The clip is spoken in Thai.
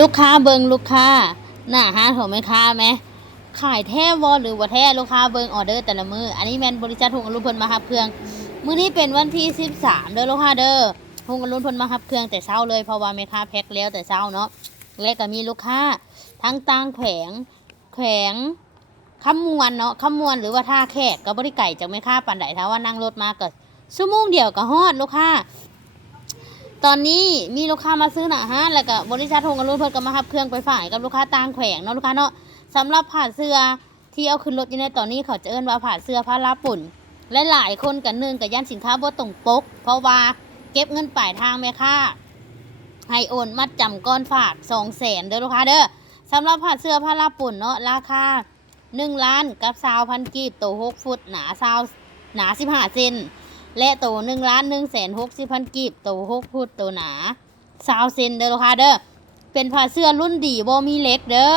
ลูกค้าเบิงลูกค้าหน้าห้างของแม่ค้าไหมขายแท้วอหรือว่าแท้ลูกค้าเบิงออเดอร์แต่ละมืออันนี้แมนบริษัทหงอรุณเพิ่นมารับเครื่องมื้อนี้เป็นวันที่13เด้อลูกค้าเด้อหงอรุณเพิ่นมารับเครื่องแต่เช้าเลยเพราะว่าแม่ค้าแพ็คแล้วแต่เช้าเนาะและก็มีลูกค้าทั้งต่างแขวงคำมวนเนาะคำมวนหรือว่าท่าแขกก็บ่ได้ไกลจากแม่ค้าปานใดถ้าว่านั่งรถมาก็ชั่วโมงเดียวก็ฮอดลูกค้า ตอนนี้มีลูกค้ามาซื้ออาหารแล้วก็บริษัทหงอรุณเพิ่นก็มารับเครื่องไปฝ่ายกับลูกค้าต่างแขวงเนาะลูกค้าเนาะสำหรับผ้าเสื้อที่เอาขึ้นรถอยู่ในตอนนี้เขาจะเอิ้นว่าผ้าเสื้อผ้าลาปุ่นและหลายคนกันนึงกับย่านสินค้าบ่ตรงปกเพราะว่าเก็บเงินปลายทางแม่ค้าให้โอนมัดจำก้อนฝาก200,000เด้อลูกค้าเด้อสำหรับผ้าเสื้อผ้าลาปุ่นเนาะราคา1,000,000กับ20,000กีบโต6ฟุตหนา15เซนและโต1,160,000กีบโต6ฟุตโตหนา20เซนเด้อลูกค้าเด้อเป็นผ้าเสื้อรุ่นดีบ่มีเล็กเด้อ